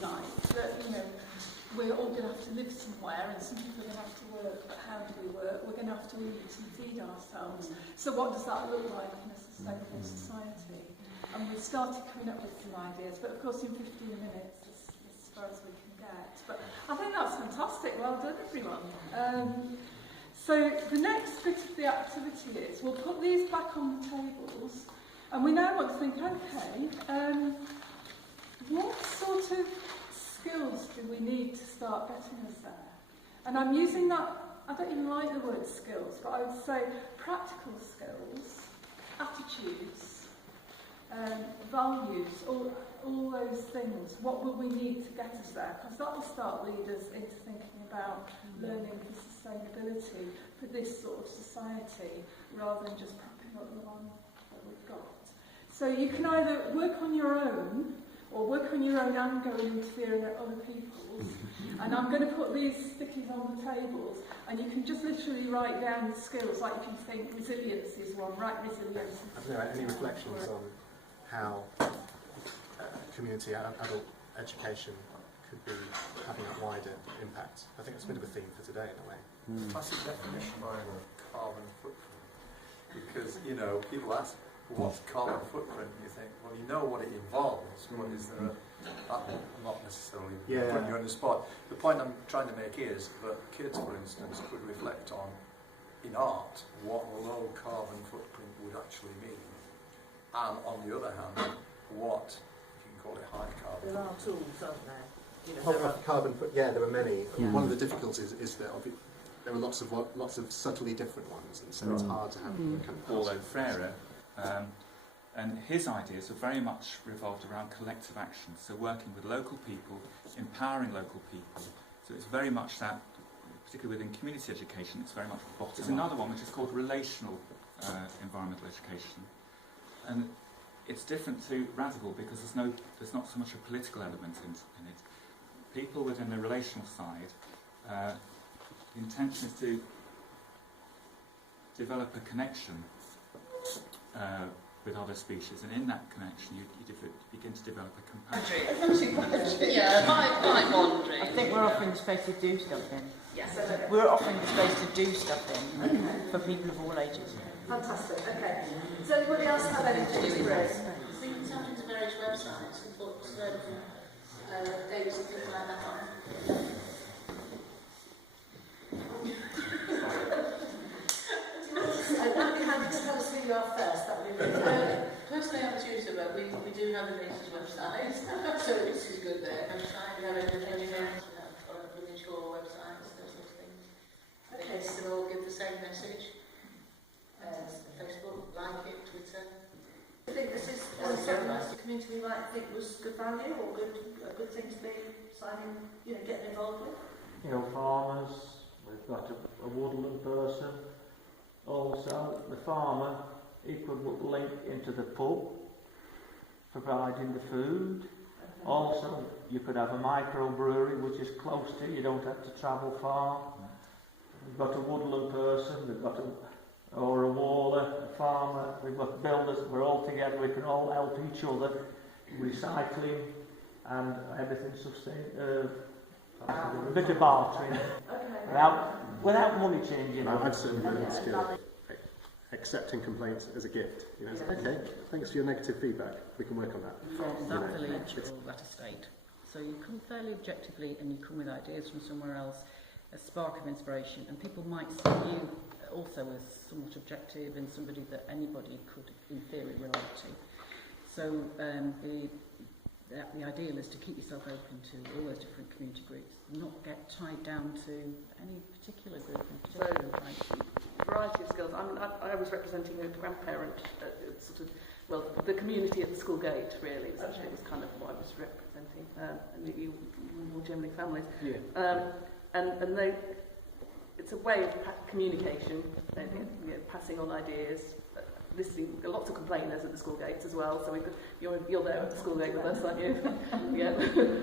tonight that, you know, we're all going to have to live somewhere, and some people are going to have to work, but how do we work? We're going to have to eat and feed ourselves. So what does that look like in a sustainable society? And we've started coming up with some ideas, but of course in 15 minutes, as far as we can get. But I think that's fantastic. Well done, everyone. So the next bit of the activity is we'll put these back on the tables, and we now want to think, okay, what sort of skills do we need to start getting us there? And I'm using that, I don't even like the word skills, but I would say practical skills, attitudes, values, all those things. What will we need to get us there? Because that will start lead us into thinking about learning for sustainability for this sort of society, rather than just propping up the one that we've got. So you can either work on your own, or work on your own and go and interfere in other people's. And I'm going to put these stickies on the tables, and you can just literally write down the skills, like if you think resilience is one, write resilience. I don't know, any reflections on how community adult education could be having a wider impact? I think it's a bit of a theme for today in a way. That's a definition of carbon footprint. Because, you know, people ask, what's carbon footprint? And you think, well, you know what it involves, but is there that will not necessarily put you on the spot. The point I'm trying to make is that kids, for instance, could reflect on, in art, what a low carbon footprint would actually mean. And on the other hand, what, you can call it high carbon. There are tools, aren't there? You know, there are many. Yeah. One of the difficulties is that there are lots of subtly different ones, and so it's hard to have kind of Paulo Freire, and his ideas are very much revolved around collective action, so working with local people, empowering local people. So it's very much that, particularly within community education, it's very much bottom up. There's another one which is called relational environmental education, and it's different to radical because there's not so much a political element in it. People within the relational side, the intention is to develop a connection with other species, and in that connection you begin to develop a compassion. Yeah, my wandering. I think we're offering the space to do stuff in. Yes. We're offering the space to do stuff in for people of all ages. Fantastic, okay. Does anybody else have anything to raise? We can tap into various websites and put dates and things like that on. I'd be happy to tell us who you are first, that would be really good. Personally, I'm a tutor, but we do have a Bases website, so this is good there. We have engineering, we have village hall websites, those sort of things. Okay, They still all give the same message. Facebook, like it, Twitter. I think this is something that the community we might think was good value or a good thing to be signing, getting involved with. You know, farmers, we've got a woodland person. Also, the farmer, he could link into the pub, providing the food. Also, you could have a microbrewery which is close to you, you don't have to travel far. We've got a woodland person, we've got a waller, a farmer, we've got builders, we're all together, we can all help each other, recycling and everything sustainable. A bit of bartering, without money changing. I'd certainly be a skill. Accepting complaints as a gift. Okay, thanks for your negative feedback. We can work on that. From that village or that estate. So you come fairly objectively and you come with ideas from somewhere else, a spark of inspiration, and people might see you also as somewhat objective and somebody that anybody could in theory relate to. So the ideal is to keep yourself open to all those different community groups, not get tied down to any particular group in particular. Variety of skills. I was representing a grandparent, the community at the school gate, really. It was kind of what I was representing, and you more generally families. Yeah. And they, it's a way of communication, passing on ideas, listening. There are lots of complainers at the school gates as well, so you're there at the school gate with us, aren't you? Yeah,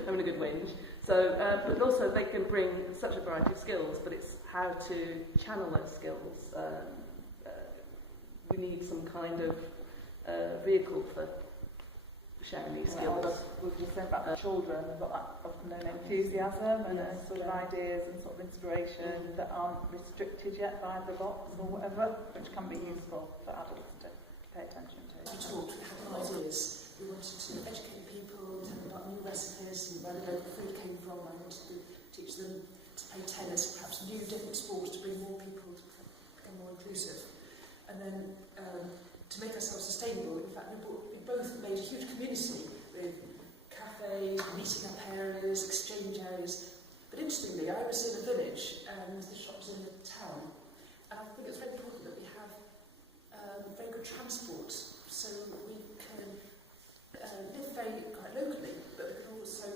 having a good whinge. So, but also they can bring such a variety of skills, but it's how to channel those skills. We need some kind of vehicle for sharing these skills. We've just said about the children, they've got that often an enthusiasm and a sort of ideas and sort of inspiration that aren't restricted yet by the box or whatever, which can be useful for adults to pay attention to. We talked, we had ideas. We wanted to educate people, tell them about new recipes and where the local food came from. I wanted to teach them to play tennis, perhaps new different sports to bring more people to become more inclusive. And then to make ourselves sustainable, in fact, we both made a huge community with cafes, meeting up areas, exchange areas. But interestingly, I was in a village and the shop was in a town. And I think it's very important that we have very good transport, so we can live quite locally, but we can also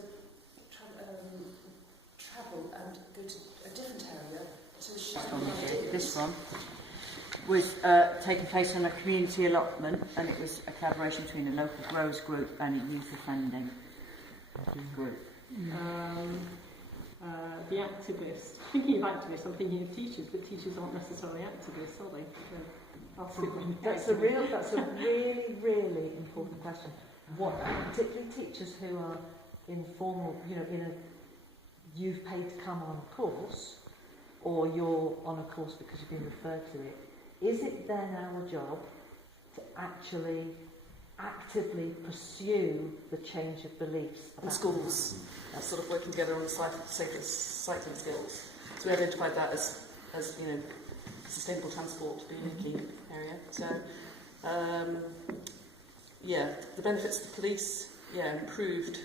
travel and go to a different area to share This one was taking place on a community allotment, and it was a collaboration between a local growers group and a youth offending group. The activist. Thinking of activists, I'm thinking of teachers, but teachers aren't necessarily activists, are they? That's a really, really important question. What, particularly teachers who are informal, in a, you've paid to come on a course, or you're on a course because you've been referred to it. Is it then our job to actually actively pursue the change of beliefs In schools, sort of working together on the safer cycling skills. So we identified that as sustainable transport being a key area. So, the benefits of the police, improved,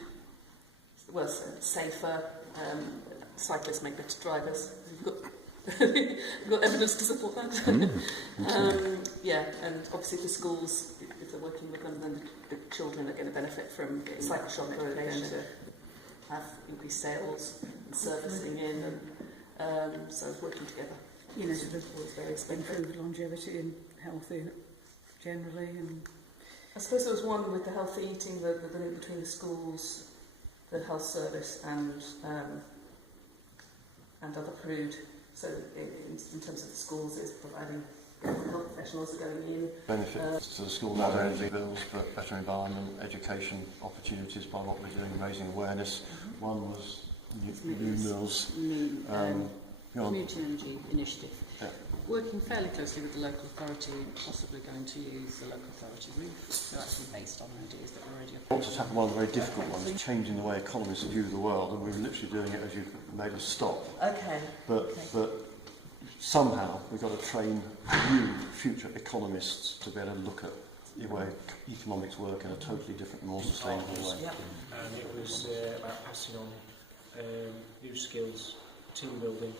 safer, cyclists make better drivers. We've got evidence to support that. And obviously for schools, if they're working with them, then the children are going to benefit from getting cycle shop education, to have increased sales and servicing in, and so working together. Improved longevity and health generally. And I suppose there was one with the healthy eating, the link between the schools, the health service, and other food. So in terms of the schools, it's providing health professionals are going in. Benefits to the school, not only bills, but better environment, education opportunities by what we're doing, raising awareness. One was new meals. Community Energy Initiative. Yeah. Working fairly closely with the local authority, possibly going to use the local authority roof. So actually based on ideas that were already. I want to tackle one of the very difficult ones, changing the way economists view the world, and we're literally doing it as you've made us stop. Okay. But somehow we've got to train new future economists to be able to look at the way economics work in a totally different, more sustainable way. Yeah. And it was about passing on new skills, team building,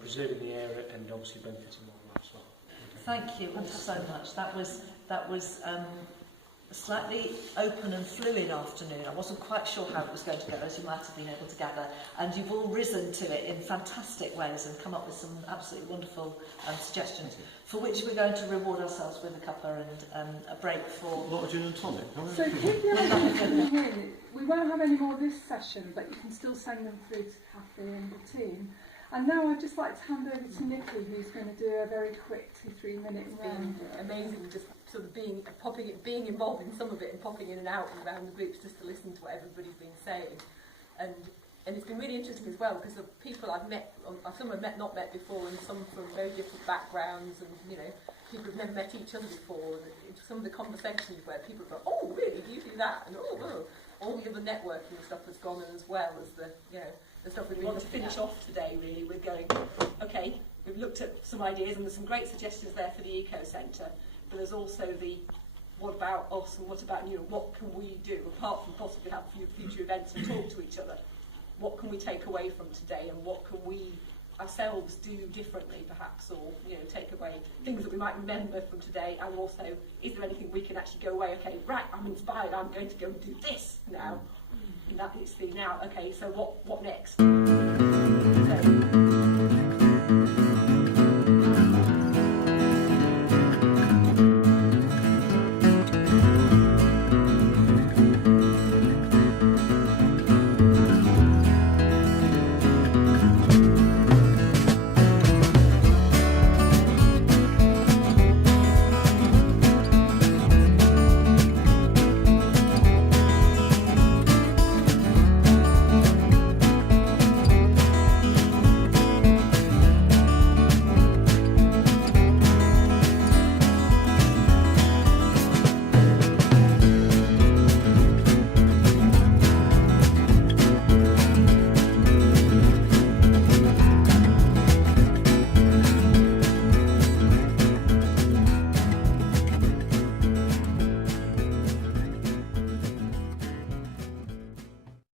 preserving the area, and obviously benefiting all that as well. Thank you all so much. That was a slightly open and fluid afternoon. I wasn't quite sure how it was going to go, as you might have been able to gather, and you've all risen to it in fantastic ways and come up with some absolutely wonderful suggestions, for which we're going to reward ourselves with a cuppa and a break for... A lot of gin and tonic. So keep your hands in. We won't have any more this session, but you can still send them through to Kathy and the team. And now I'd just like to hand over to Nikki, who's going to do a very quick 2-3 minute round. Amazing, just sort of being involved in some of it and popping in and out and around the groups just to listen to what everybody's been saying. And it's been really interesting as well, because of people I've met, some I've not met before, and some from very different backgrounds, and people who've never met each other before. And some of the conversations where people go, "Oh, really? Do you do that?" And all the other networking stuff has gone in, as well as the stuff that we want to finish off today. Really, we're going, okay, we've looked at some ideas, and there's some great suggestions there for the Eco Centre, but there's also the what about us, and what about what can we do apart from possibly have future events and talk to each other? What can we take away from today, and what can we ourselves do differently, perhaps, or take away things that we might remember from today, and also, is there anything we can actually go away? Okay, right, I'm inspired. I'm going to go and do this now. And that is the now. Okay, so what next? So,